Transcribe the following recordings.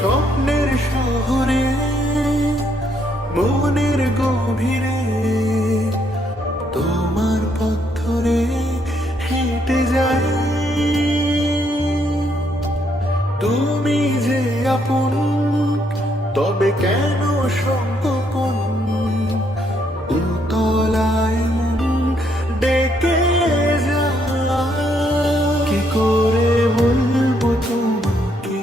স্বপ্নের শহরে মনের গভীরে তোমার পথ ধরে হেঁটে যাই। তুমি যে আপন, তবে কেন সংকোপন? উতলায় মন ডেকে যায়। কি করে বলবো তোমাকে,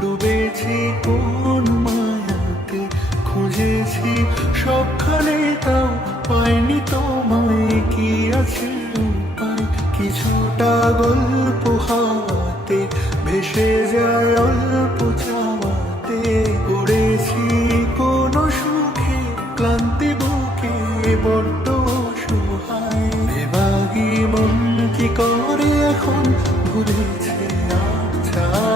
ডুবেছি কোন মায়াতে, খুঁজেছি সবখানে তাও পাইনি তোমায়। কি আছে উপায়? কিছুটা গল্প হাওয়াতে ভেসে যায় অল্প চাওয়াতে। পড়েছি কোনো সুখে ক্লান্তি বুকে, বড্ড অসহায়। বেবাগি মন কি করে এখন, ভুলেছে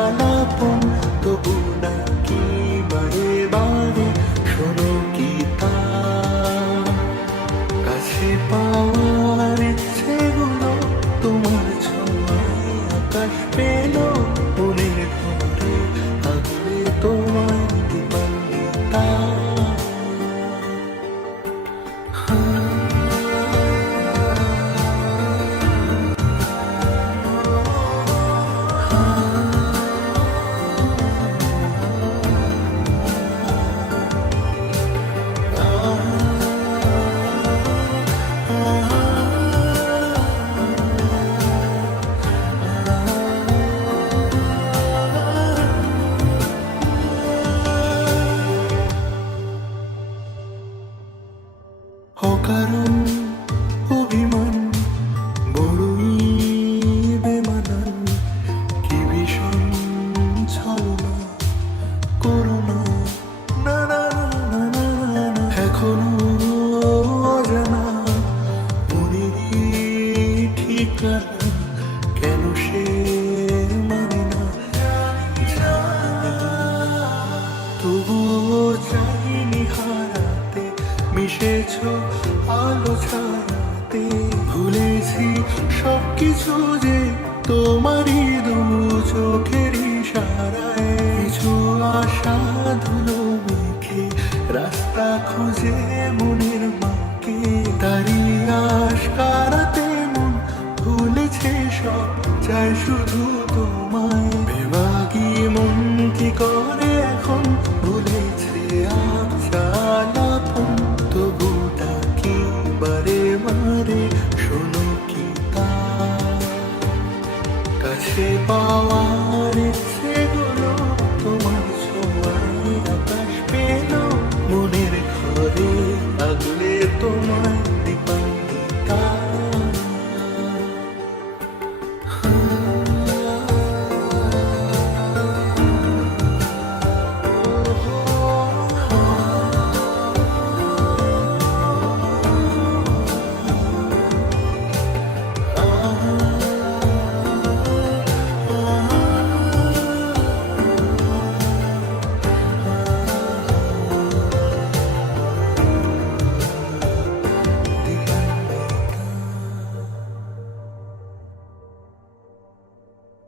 আলাপন। তবু নাকি বারে বারে শোনো কি তা, কাছে পাওয়ার ইচ্ছেগুলো তোমার ছোঁয়ায় আকাশ পেল। মনের ঘরে থাকলে তোমায় কি পারলে তা। অকারণ অভিমান বড়ই বেমানান, কি ভীষণ ছলনা করুণা। না না না না না না, এখনো অজানা মনেরই ঠিকানা। কেন সে মানে না জানি, তবুও চাইনি হারাতে। মিশেছ আলো ছায়াতে, ভুলেছি সবকিছু যে তোমারই দু চোখের ইশারায়। কিছু আশা ধুলো মেখে রাস্তা খুঁজে